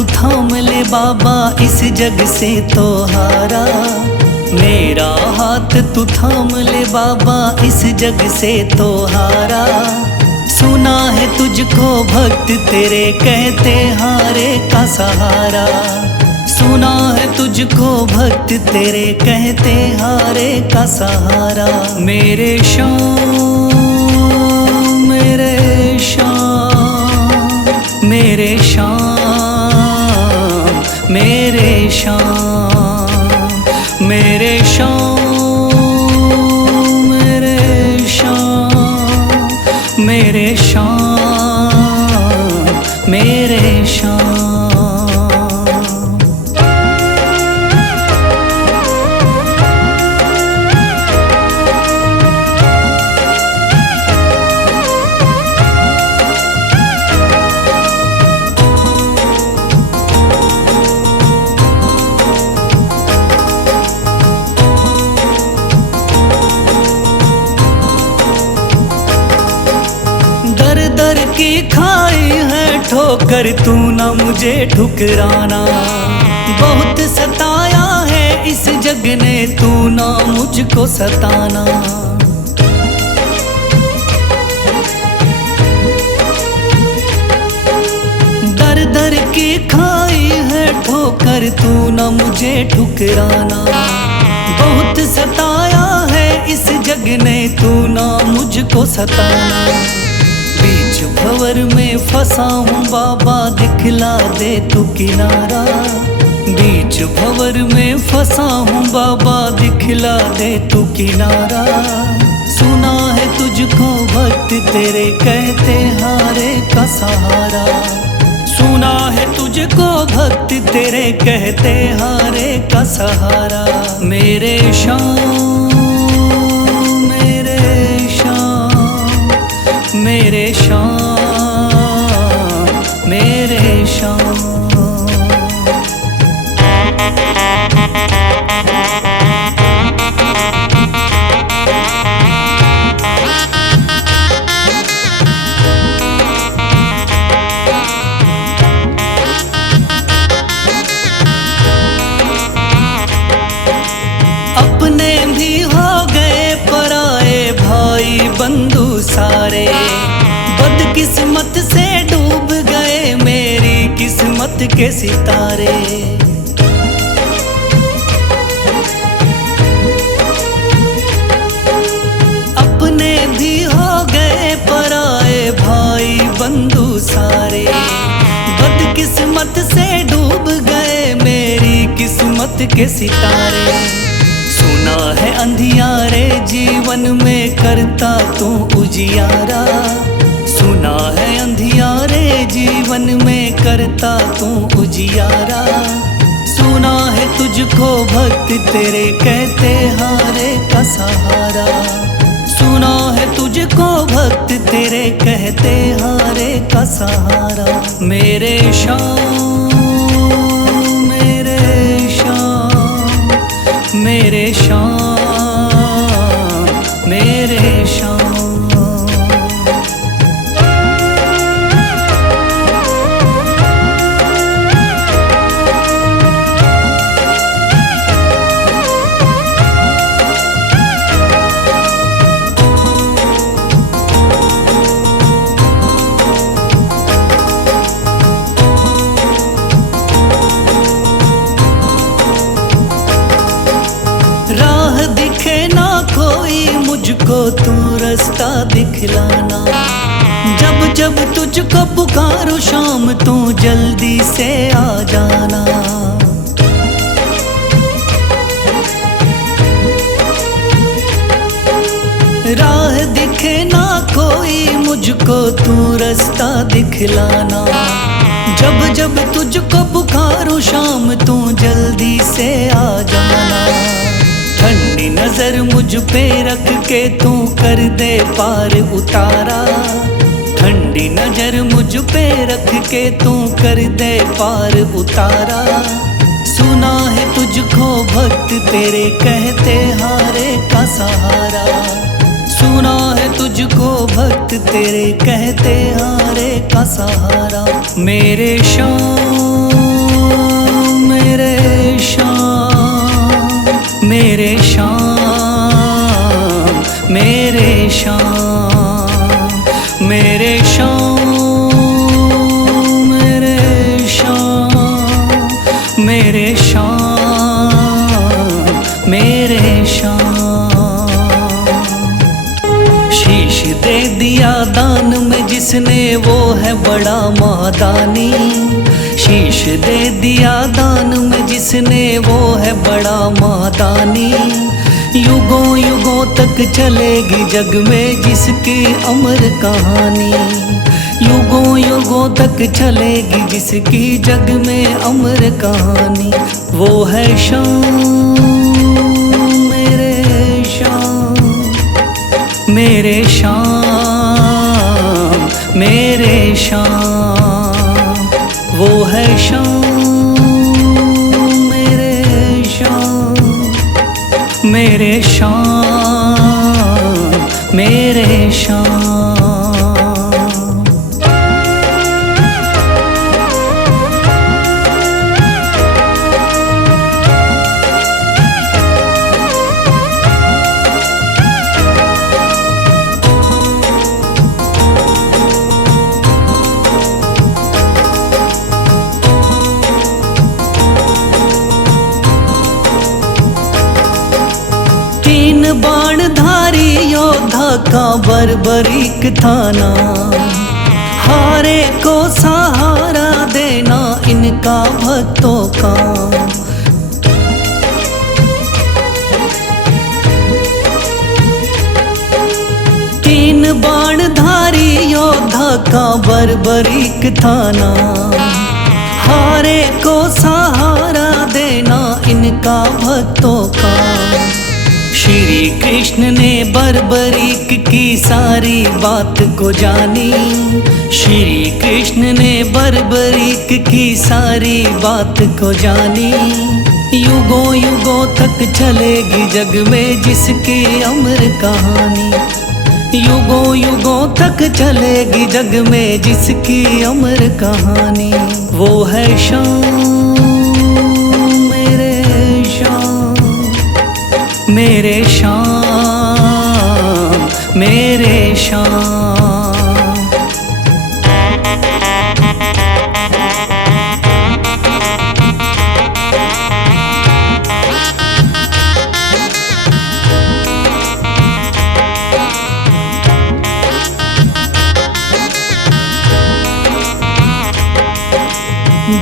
तू थाम ले बाबा इस जग से तो हारा। मेरा हाथ तू थाम ले बाबा इस जग से तो हारा। सुना है तुझको भक्त तेरे कहते हारे का सहारा। सुना है तुझको भक्त तेरे कहते हारे का सहारा। मेरे श्याम मेरे श्याम मेरे श्याम मेरे श्याम मेरे श्याम मेरे श्याम मेरे श्याम मेरे श्याम। दर की खाई है ठोकर तू ना मुझे ठुकराना। बहुत सताया है इस जग ने तू ना मुझको सताना। दर दर की खाई है ठोकर तू ना मुझे ठुकराना। बहुत सताया है इस जग ने तू ना मुझको सताना। बीच भंवर में फंसा हूँ बाबा दिखला दे तू किनारा। बीच भंवर में फंसा हूँ बाबा दिखला दे तू किनारा। सुना है तुझको भक्त तेरे कहते हारे का सहारा। सुना है तुझको भक्त तेरे कहते हारे का सहारा। मेरे श्याम मेरे श्याम मेरे श्याम मेरे श्याम। अपने भी हो गए पराए भाई बंधु सारे। बदकिस्मत से डूब गए मेरी किस्मत के सितारे। अपने भी हो गए पराए भाई बंधु सारे। बदकिस्मत से डूब गए मेरी किस्मत के सितारे। सुना है अंधियारे जीवन में करता तू उजियारा। सुना है अंधियारे जीवन में करता तू उजियारा। सुना है तुझको भक्त तेरे कहते हारे का सहारा। सुना है तुझको भक्त तेरे कहते हारे का सहारा। मेरे श्याम मेरे श्याम मेरे श्याम मेरे श्याम। राह दिखे ना कोई मुझको तू रास्ता दिखलाना। जब जब तुझको पुकारूं शाम तू जल्दी से आ जाना। राह दिखे ना कोई मुझको तू रास्ता दिखलाना। जब जब तुझको पुकारूं शाम तू जल्दी से आ जाना। ठंडी नजर मुझ पे रख के तू कर दे पार उतारा। ठंडी नजर मुझ पे रख के तू कर दे पार उतारा। सुना है तुझको भक्त तेरे कहते हारे का सहारा। सुना है तुझको भक्त तेरे कहते हारे का सहारा। मेरे श्याम मेरे श्याम, मेरे श्याम, मेरे श्याम, मेरे श्याम, मेरे श्याम, मेरे श्याम, मेरे श्याम। शीश दे दिया दान में जिसने वो है बड़ा मादानी। शीश दे दिया दान में जिसने वो है बड़ा मादानी। युगों युगों तक चलेगी जग में जिसकी अमर कहानी। युगों युगों तक चलेगी जिसकी जग में अमर कहानी। वो है श्याम, मेरे श्याम, मेरे श्याम, मेरे श्याम। वो है श्याम, मेरे श्याम, मेरे श्याम, मेरे श्याम। तीन बाणधारी योद्धा का बर्बरीक थाना। हारे को सहारा देना इनका भक्तों का। तीन बाणधारी योद्धा का बर्बरीक थाना। हारे को सहारा देना इनका भक्तों का। श्री कृष्ण ने बर्बरीक की सारी बात को जानी। श्री कृष्ण ने बर्बरीक की सारी बात को जानी। युगों युगों तक चलेगी जग में जिसकी अमर कहानी। युगों युगों तक चलेगी जग में जिसकी अमर कहानी। वो है श्याम, मेरे श्याम, मेरे श्याम, मेरे श्याम।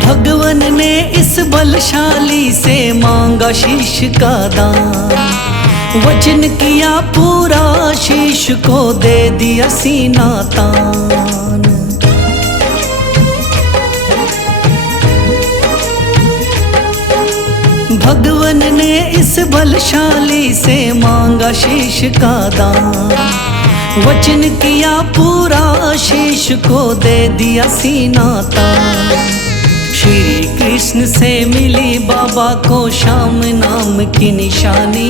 भगवन ने इस बलशाली से मांगा शीश का दान। वचन किया पूरा शीश को दे दिया सीना तान। भगवन ने इस बलशाली से मांगा शीश का दान। वचन किया पूरा शीश को दे दिया सीना तान। श्री कृष्ण से मिली बाबा को श्याम नाम की निशानी।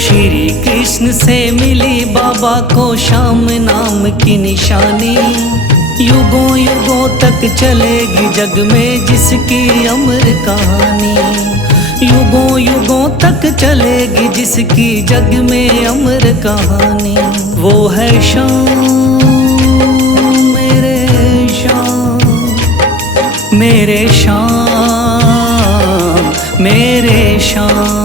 श्री कृष्ण से मिली बाबा को श्याम नाम की निशानी। युगों युगों तक चलेगी जग में जिसकी अमर कहानी। युगों युगों तक चलेगी जिसकी जग में अमर कहानी। वो है श्याम, मेरे श्याम, मेरे श्याम, मेरे श्याम।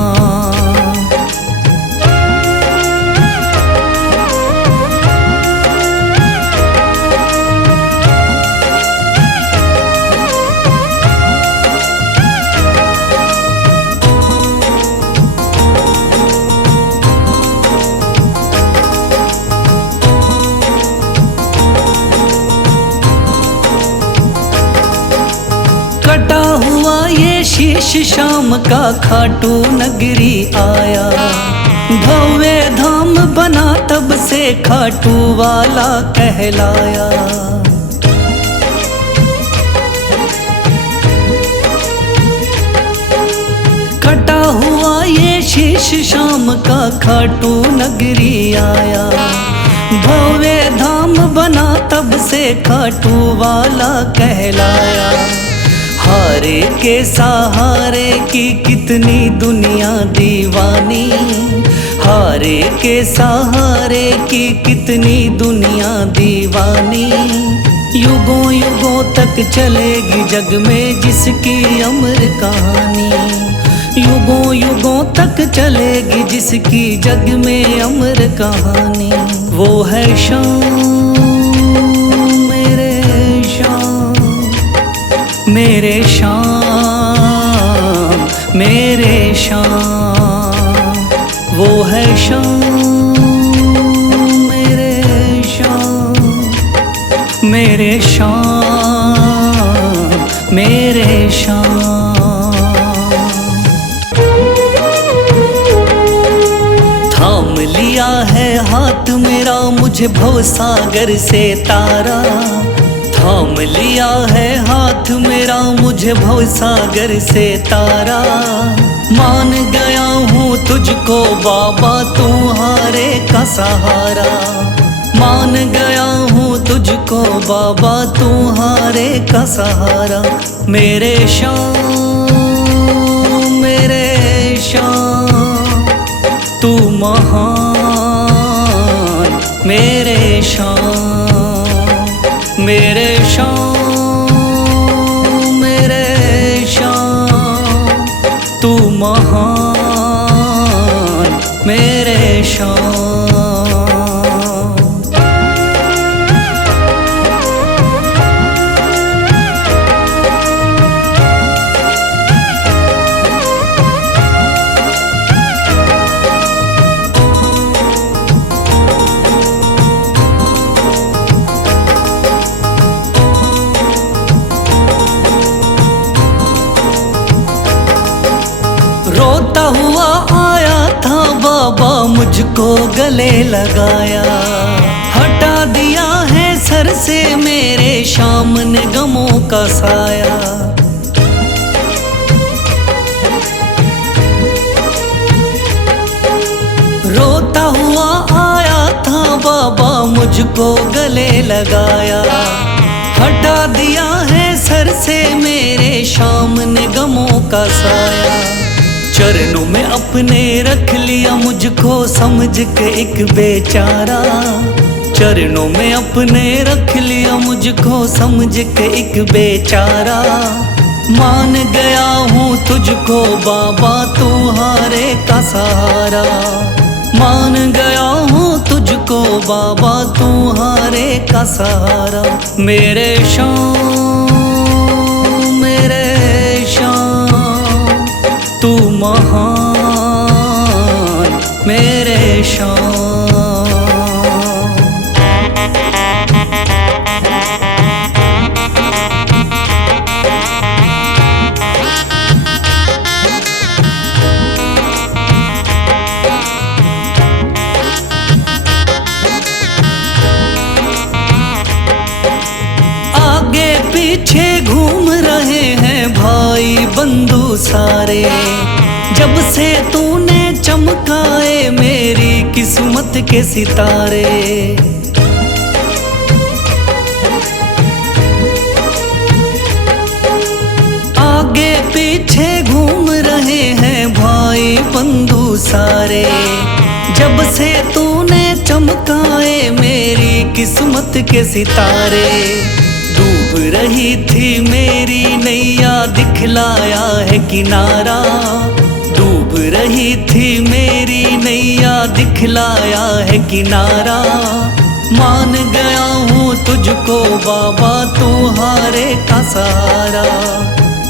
कटा हुआ ये शीश शाम का खाटू नगरी आया। भव्य धाम बना तब से खाटू वाला कहलाया। कटा हुआ ये शीश शाम का खाटू नगरी आया। भव्य धाम बना तब से खाटू वाला कहलाया। हारे के सहारे की कितनी दुनिया दीवानी, हारे के सहारे की कितनी दुनिया दीवानी। युगों युगों तक चलेगी जग में जिसकी अमर कहानी, युगों युगों तक चलेगी जिसकी जग में अमर कहानी। वो है शाम मेरे शाम, मेरे शाम मेरे शाम। वो है शाम मेरे शाम, मेरे शाम मेरे शाम। थाम लिया है हाथ मेरा मुझे भवसागर से तारा, थाम लिया है हाथ मेरा मुझे भवसागर से तारा। मान गया हूँ तुझको बाबा तुम्हारे का सहारा, मान गया हूँ तुझको बाबा तुम्हारे का सहारा। मेरे शाम मेरे शाम तू महान, मेरे शाम मेरे शाम मेरे शाम तू महान, मेरे शाम। रोता हुआ आया था बाबा मुझको गले लगाया, हटा दिया है सर से मेरे शाम ने गमों का साया। रोता हुआ आया था बाबा मुझको गले लगाया, हटा दिया है सर से मेरे शाम ने गमों का साया। चरणों में अपने रख लिया मुझको समझ के एक बेचारा, चरणों में अपने रख लिया मुझको समझ के एक बेचारा। मान गया हूँ तुझको बाबा तुम्हारे का सहारा, मान गया हूँ तुझको बाबा तुम्हारे का सहारा। मेरे शाम मेरे शाम तू महान, मेरे शाम। आगे पीछे घूम रहे हैं भाई बंधु सारे, जब से तूने चमकाए मेरी किस्मत के सितारे। आगे पीछे घूम रहे हैं भाई बंधु सारे, जब से तूने चमकाए मेरी किस्मत के सितारे। डूब रही थी मेरी नैया दिखलाया है किनारा, डूब रही थी मेरी नैया दिखलाया है किनारा। मान गया हूँ तुझको बाबा तुम्हारे का सहारा,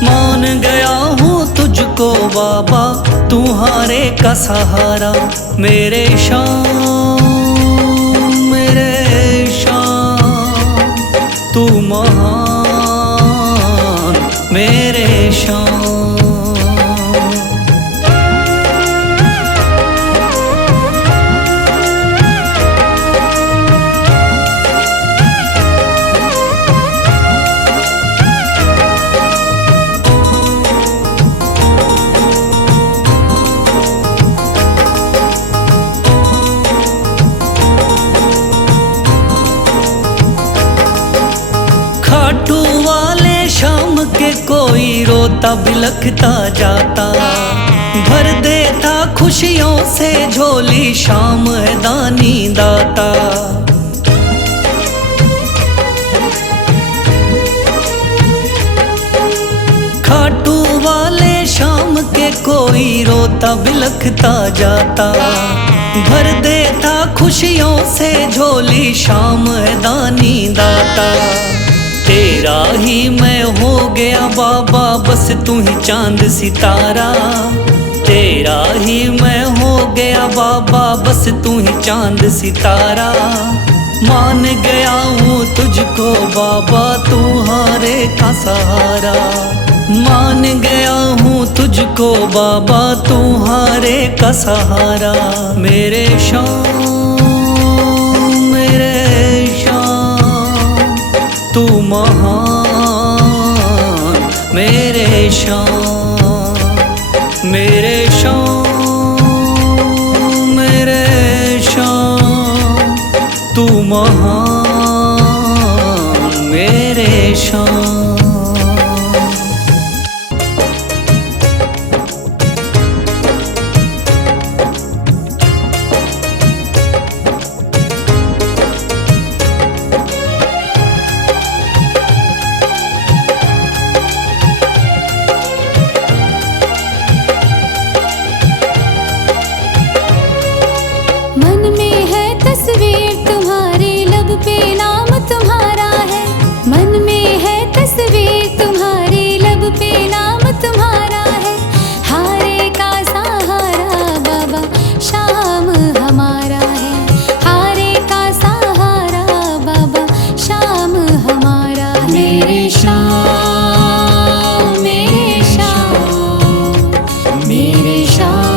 मान गया हूँ तुझको बाबा तुम्हारे का सहारा। मेरे शाम मेरे शाम तू महान, मेरे शाम। खाटू वाले शाम के कोई रोता बिलखता जाता, भर देता खुशियों से झोली शाम है दानी दाता। खाटू वाले शाम के कोई रोता बिलखता जाता, भर देता खुशियों से झोली शाम है दानी दाता। तेरा ही मैं हो गया बाबा बस तू ही चांद सितारा, तेरा ही मैं हो गया बाबा बस तू ही चांद सितारा। मान गया हूँ तुझको बाबा तू हारे का सहारा, मान गया हूँ तुझको बाबा तू हारे का सहारा। मेरे शाम तू महान, मेरे शाम मेरे शाम तू महान मेरे शाम। मन में है तस्वीर तुम्हारी, लब पे नाम तुम्हारा है। मन में है तस्वीर तुम्हारी, लब पे नाम तुम्हारा है। हारे का सहारा बाबा शाम हमारा है, हारे का सहारा बाबा शाम हमारा है। मेरे शाम मेरे शाम मेरे शाम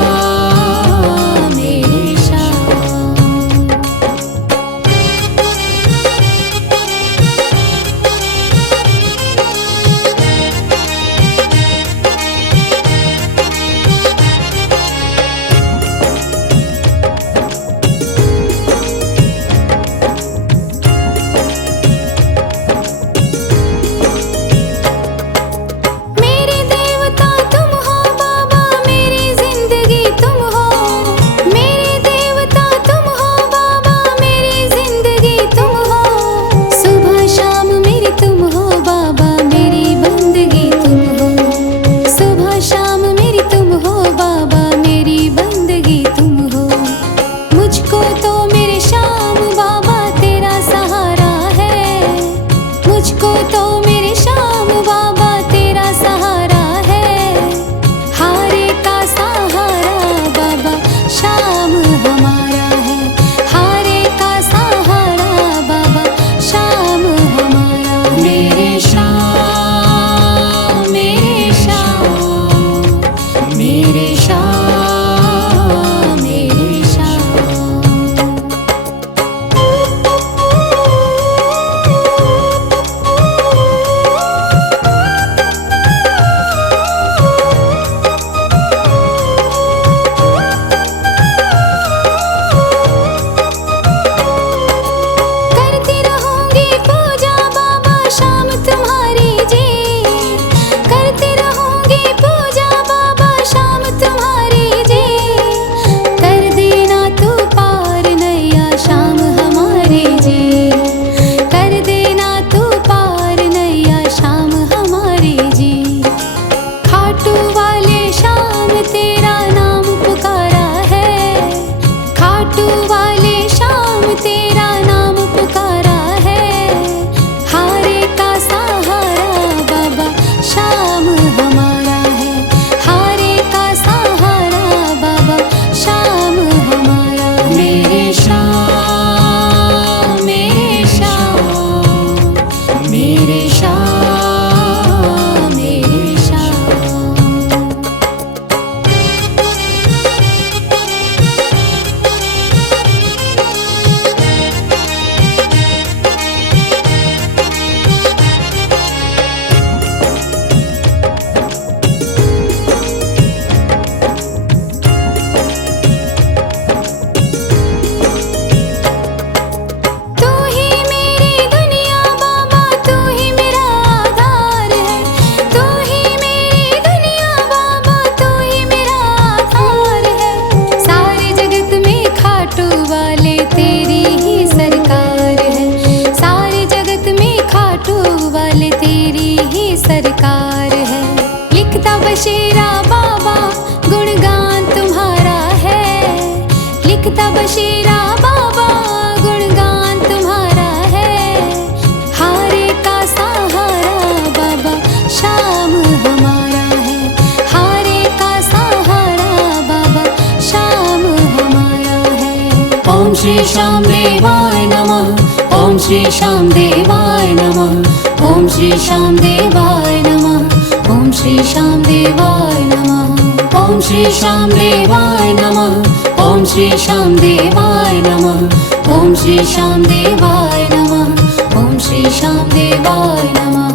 श्री श्याम देवाय नमः। ओम श्री श्याम देवाय नमः। ओम श्री श्याम देवाय नमः। ओम श्री श्याम देवाय नमः। ओम श्री श्याम देवाय नमः। ओम श्री श्याम देवाय नमः। ओम श्री श्याम देवाय नमः। ओम श्री श्याम देवाय नमः।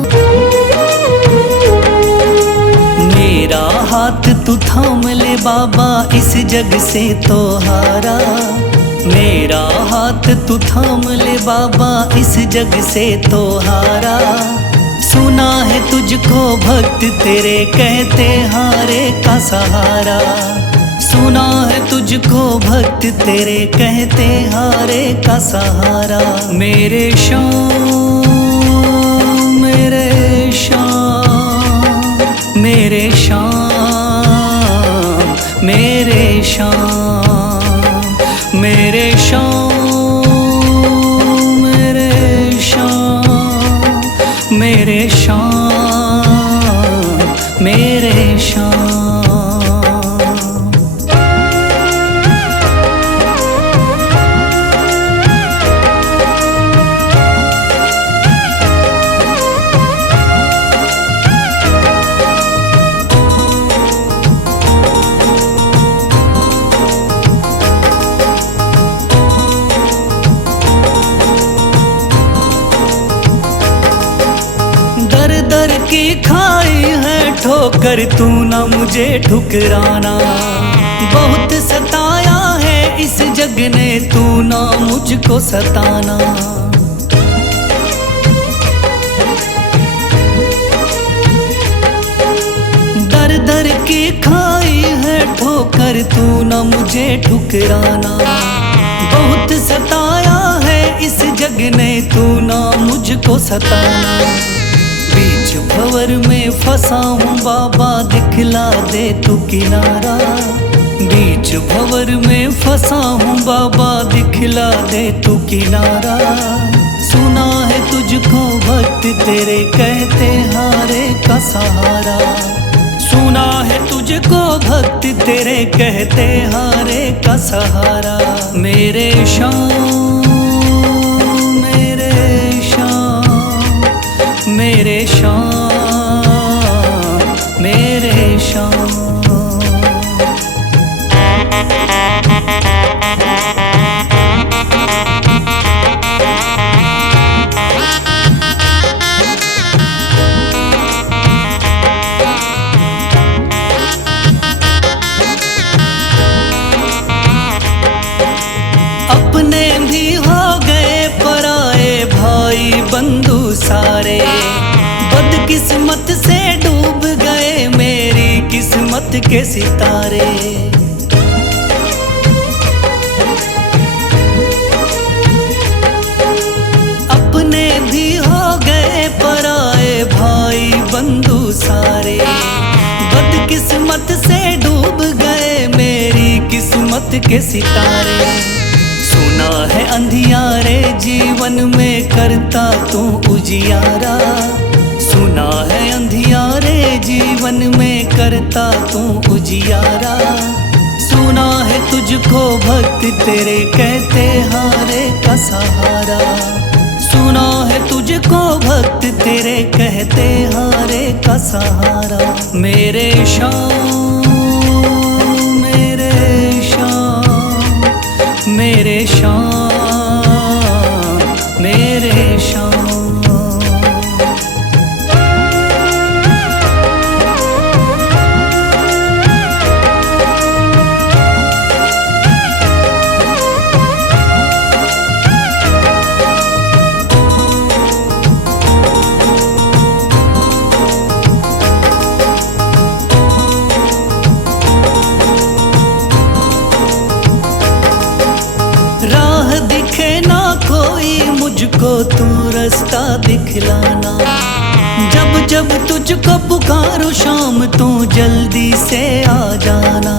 मेरा हाथ तू थाम ले बाबा, इस जग से तो हारा। मेरा हाथ तू थाम ले बाबा, इस जग से तो हारा। सुना है तुझको भक्त तेरे कहते हारे का सहारा। सुना है तुझको भक्त तेरे कहते हारे का सहारा। मेरे श्याम मेरे श्याम मेरे श्याम मेरे श्याम मेरे श्याम मेरे श्याम मेरे श्याम मेरे श्याम। दर की खाई है ठोकर, तू ना मुझे ठुकराना। बहुत सताया है इस जग ने, तू ना मुझको सताना। दर दर की खाई है ठोकर, तू ना मुझे ठुकराना। बहुत सताया है इस जग ने, तू ना मुझको सताना। बीच भंवर में फंसा हूँ बाबा, दिखला दे तू किनारा। बीच भंवर में फंसा हूँ बाबा, दिखला दे तू किनारा। सुना है तुझको भक्त तेरे कहते हारे का सहारा। सुना है तुझको भक्त तेरे कहते हारे का सहारा। मेरे श्याम मेरे श्याम मेरे श्याम मेरे श्याम। अपने भी हो गए पराए भाई बंधु सारे। बदकिस्मत से डूब गए मेरी किस्मत के सितारे। अपने भी हो गए पराए भाई बंधु सारे। बदकिस्मत से डूब गए मेरी किस्मत के सितारे। सुना है अंधियारे जीवन में करता तू उजियारा। सुना है अंधियारे जीवन में करता तू उजियारा। सुना है तुझको भक्त तेरे कहते हारे का सहारा। सुना है तुझको भक्त तेरे कहते हारे का सहारा। मेरे श्याम मेरे श्याम मेरे श्याम मेरे श्याम। राह दिखे ना कोई मुझको, तू रास्ता दिखलाना। जब जब तुझको पुकारूं शाम, तू जल्दी से आ जाना।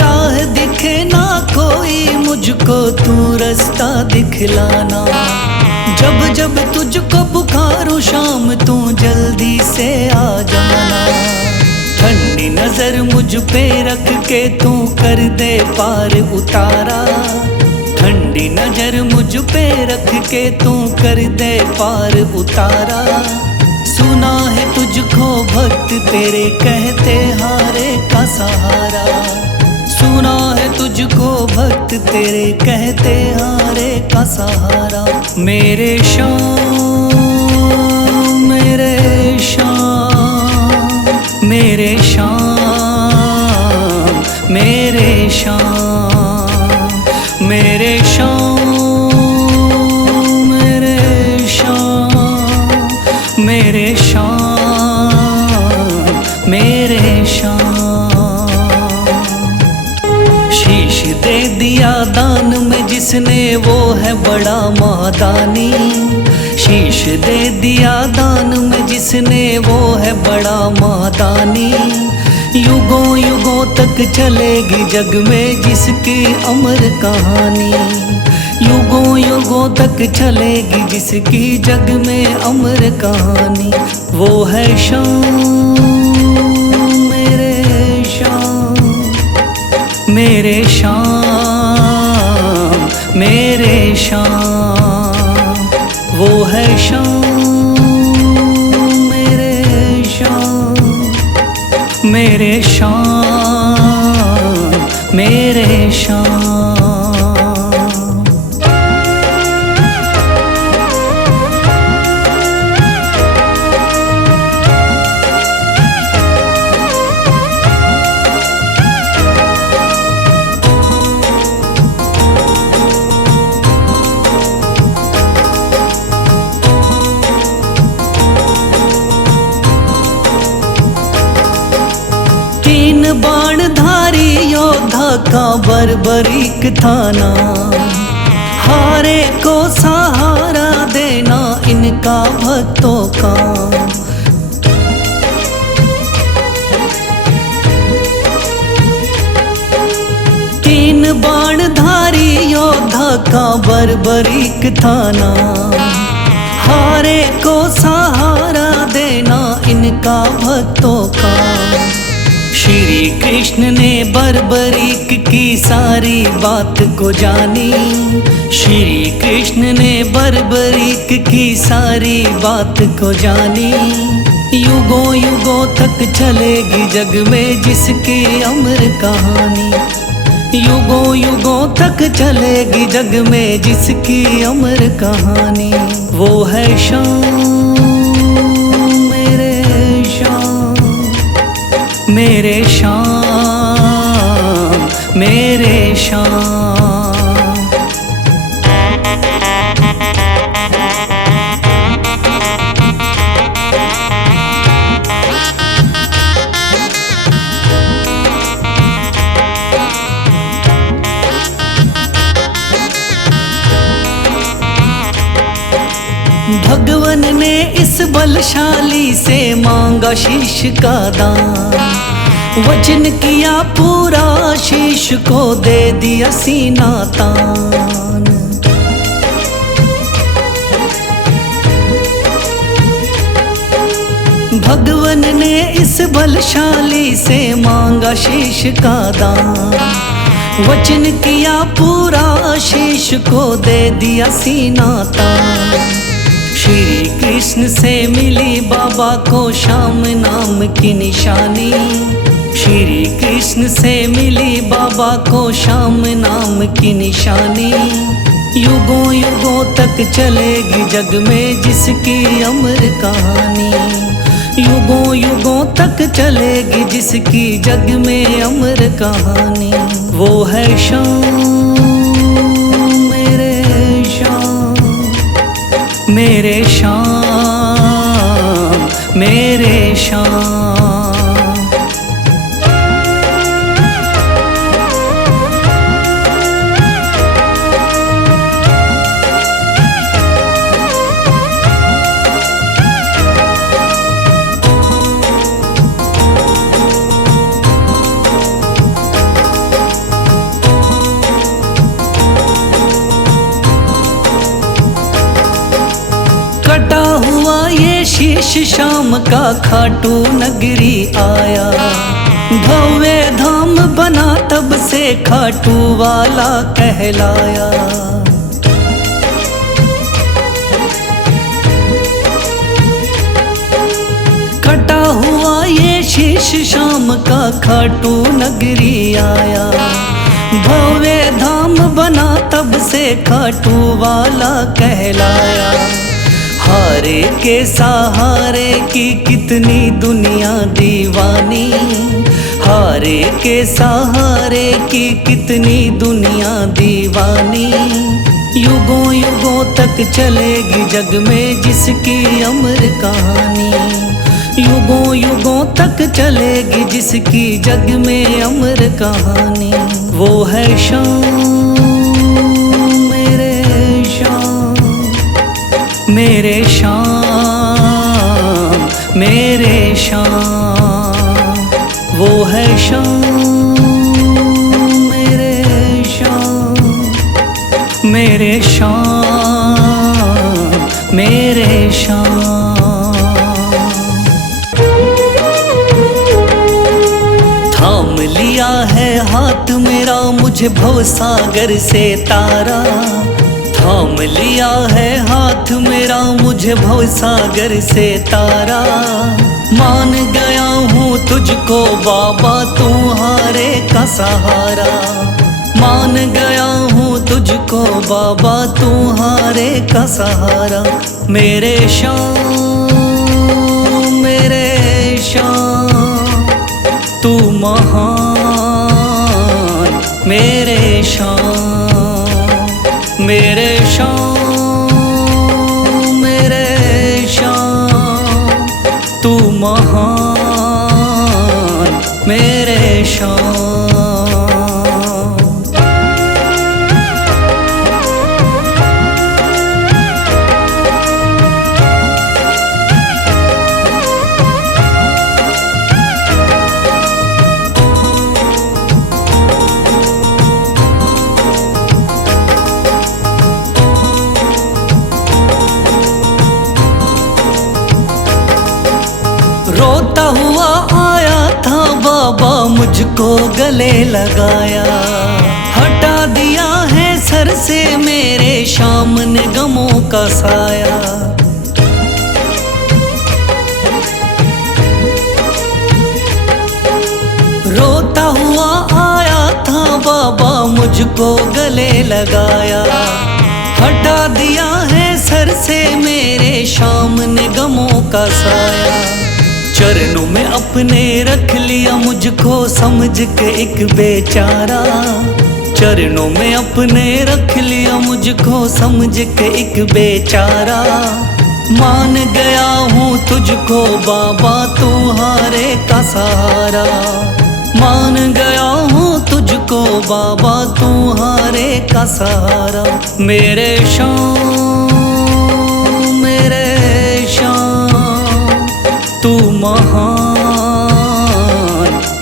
राह दिखे ना कोई मुझको, तू रास्ता दिखलाना। जब जब तुझको पुकारूं शाम, तू जल्दी से आ जाना। ठंडी नजर मुझ पे रख के तू कर दे पार उतारा, ठंडी नजर मुझ पे रख के तू कर दे पार उतारा। सुना है तुझको भक्त तेरे कहते हारे का सहारा, सुना है तुझको भक्त तेरे कहते हारे का सहारा। मेरे श्याम मेरे श्याम मेरे श्याम मेरे श्याम मेरे श्याम मेरे श्याम मेरे श्याम मेरे श्याम। शीश दे दिया दान में जिसने वो है बड़ा महादानी, शीश दे दिया दान में जिसने वो है बड़ा महादानी। युगों युगों तक चलेगी जग में जिसकी अमर कहानी, युगों युगों तक चलेगी जिसकी जग में अमर कहानी। वो है श्याम मेरे श्याम मेरे श्याम मेरे श्याम। वो है श्याम मेरे श्याम मेरे श्याम मेरे श्याम। बाणधारी योद्धा का बर्बरीक थाना, हारे को सहारा देना इनका भक्तों का। तीन बाणधारी योद्धा का बर्बरीक थाना, हारे को सहारा देना इनका भक्तों का। श्री कृष्ण ने बर्बरीक की सारी बात को जानी, श्री कृष्ण ने बर्बरीक की सारी बात को जानी। युगों युगों तक चलेगी जग में जिसकी अमर कहानी, युगों युगों तक चलेगी जग में जिसकी अमर कहानी। वो है श्याम मेरे श्याम मेरे श्याम मेरे श्याम। भगवन ने इस बलशाली से मांगा शीश का दान, वचन किया पूरा शीश को दे दिया सीना तान। भगवन ने इस बलशाली से मांगा शीश का दान, वचन किया पूरा शीश को दे दिया सीना तान। श्री कृष्ण से मिली बाबा को श्याम नाम की निशानी, श्री कृष्ण से मिली बाबा को श्याम नाम की निशानी। युगों युगों तक चलेगी जग में जिसकी अमर कहानी, युगों युगों तक चलेगी जिसकी जग में अमर कहानी। वो है श्याम मेरे श्याम मेरे श्याम मेरे श्याम। कटा हुआ ये शीश शाम का खाटू नगरी आया, भव्य धाम बना तब से खाटू वाला कहलाया। कटा हुआ ये शीश शाम का खाटू नगरी आया। भव्य धाम बना तब से खाटू वाला कहलाया। हारे के सहारे की कितनी दुनिया दीवानी, हारे के सहारे की कितनी दुनिया दीवानी। युगों युगों तक चलेगी जग में जिसकी अमर कहानी, युगों युगों तक चलेगी जिसकी जग में अमर कहानी। वो है शाम मेरे शाम, मेरे शाम मेरे शाम। वो है शाम मेरे शाम, मेरे शाम मेरे शाम। थाम लिया है हाथ मेरा मुझे भवसागर से तारा, थाम लिया है हाथ मेरा मुझे भवसागर से तारा। मान गया हूँ तुझको बाबा तुम्हारे का सहारा, मान गया हूँ तुझको बाबा तुम्हारे का सहारा। मेरे शाम मेरे शाम तू महान, मेरे शाम मेरे शाम मेरे शाम तू महान, मेरे शाम। रोता हुआ आया था बाबा मुझको गले लगाया, हटा दिया है सर से मेरे शाम ने गमों का साया। रोता हुआ आया था बाबा मुझको गले लगाया, हटा दिया है सर से मेरे शाम ने गमों का साया। चरणों में अपने रख लिया मुझको समझ के एक बेचारा, चरणों में अपने रख लिया मुझको समझ के एक बेचारा। मान गया हूँ तुझको बाबा तुम्हारे का सहारा, मान गया हूँ तुझको बाबा तुम्हारे का सहारा। मेरे शाम मेरे शाम तू महान,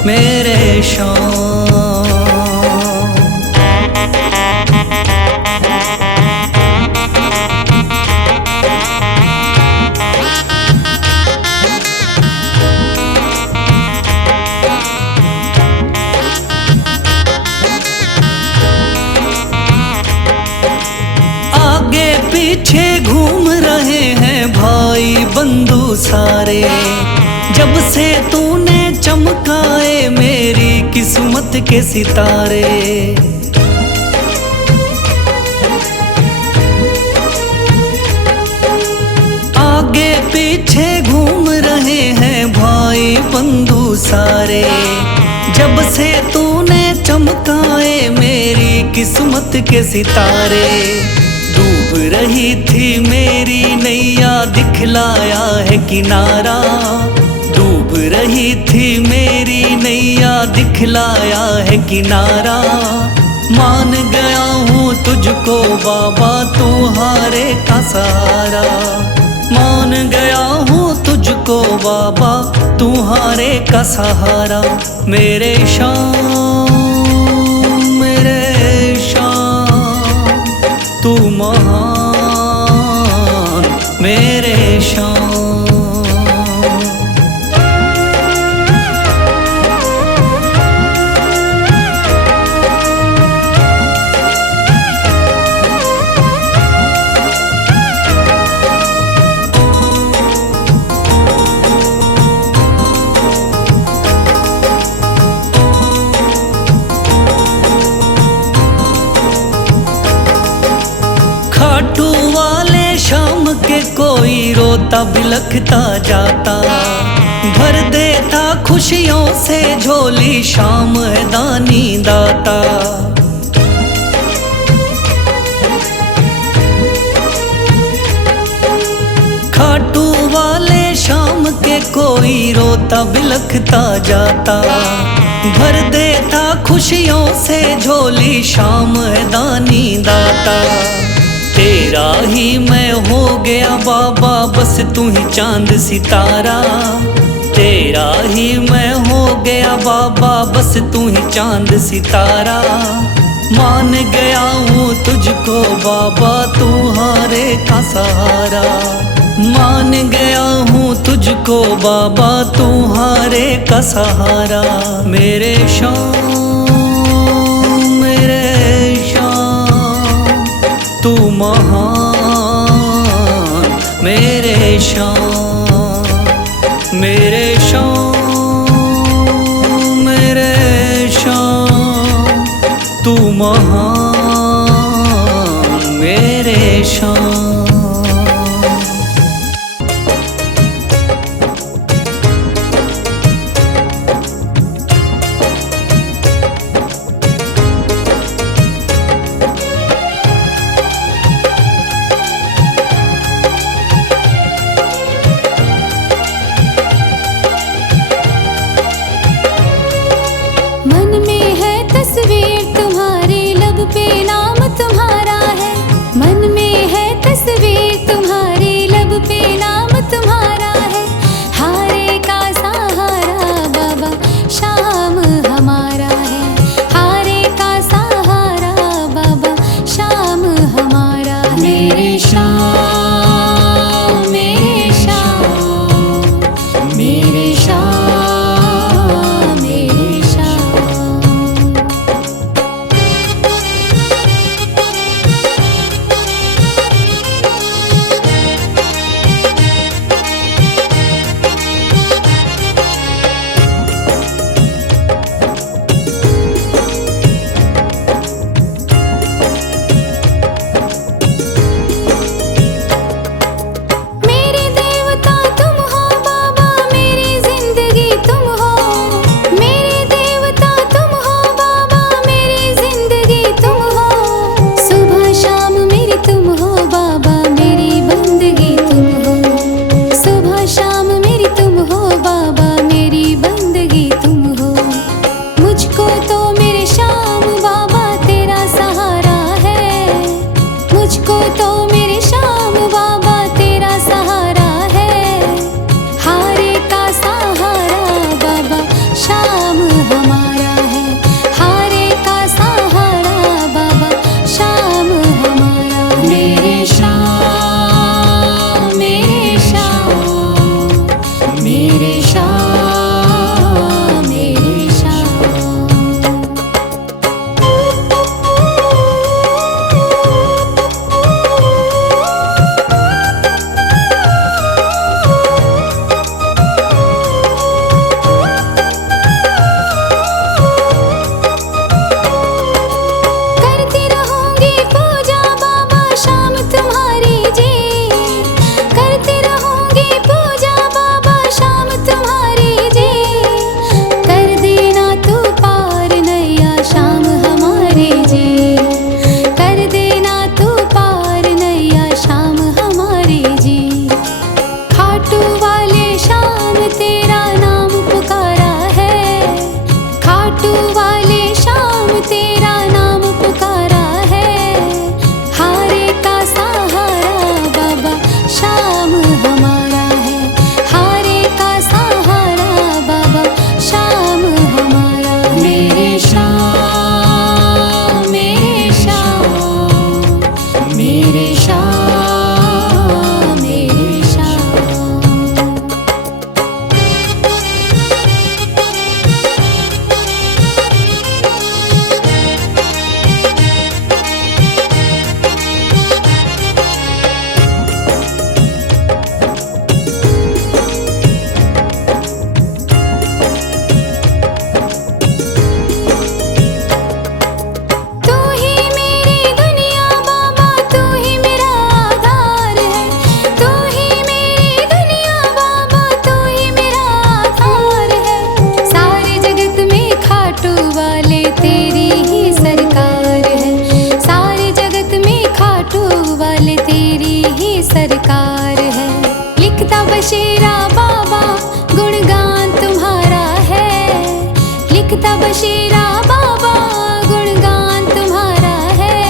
मेरे शाम। आगे पीछे घूम रहे हैं भाई बंधु सारे, जब से तूने चमकाए मेरी किस्मत के सितारे। आगे पीछे घूम रहे हैं भाई बंधु सारे, जब से तूने चमकाए मेरी किस्मत के सितारे। डूब रही थी मेरी नैया दिखलाया है किनारा, डूब रही थी मेरी नैया दिखलाया है किनारा। मान गया हूँ तुझको बाबा तुम्हारे का सहारा, मान गया हूँ तुझको बाबा तुम्हारे का सहारा। मेरे शाम मेरे शाम तू महान, मेरे शाम। खाटू वाले शाम के कोई रोता बिलखता जाता, भर देता खुशियों से झोली शाम है दानी दाता। खाटू वाले शाम के कोई रोता बिलखता जाता, भर देता खुशियों से झोली शाम है दानी दाता। तेरा ही मैं हो गया बाबा बस तू ही चांद सितारा, तेरा ही मैं हो गया बाबा बस तू ही चांद सितारा। मान गया हूँ तुझको बाबा तू हारे का सहारा, मान गया हूँ तुझको बाबा तू हारे का सहारा। मेरे शाम तू महान, मेरे शाम मेरे शाम तू महान, मेरे शाम। मन में है तस्वीर तुम्हारी लब पे नाम तुम्हारा है, मन में है बशीरा बाबा गुणगान तुम्हारा है।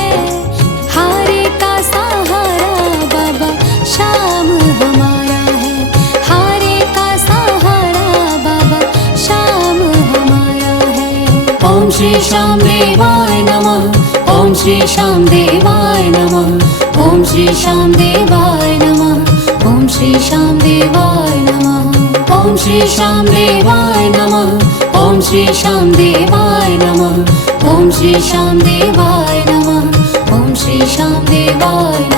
हारे का सहारा बाबा श्याम हमारा है। हारे का सहारा बाबा श्याम हमारा है। ओम श्री श्याम देवाय नमः। ओम श्री श्याम देवाय नमः। ओम श्री श्याम देवाय नमः। ओम श्री श्याम देवाय नमः। ओम श्री श्याम देवाय नमः। ओम श्री श्याम देवाय नमः। ओम श्री श्याम देवाय नमः। ओम श्री श्याम देवाय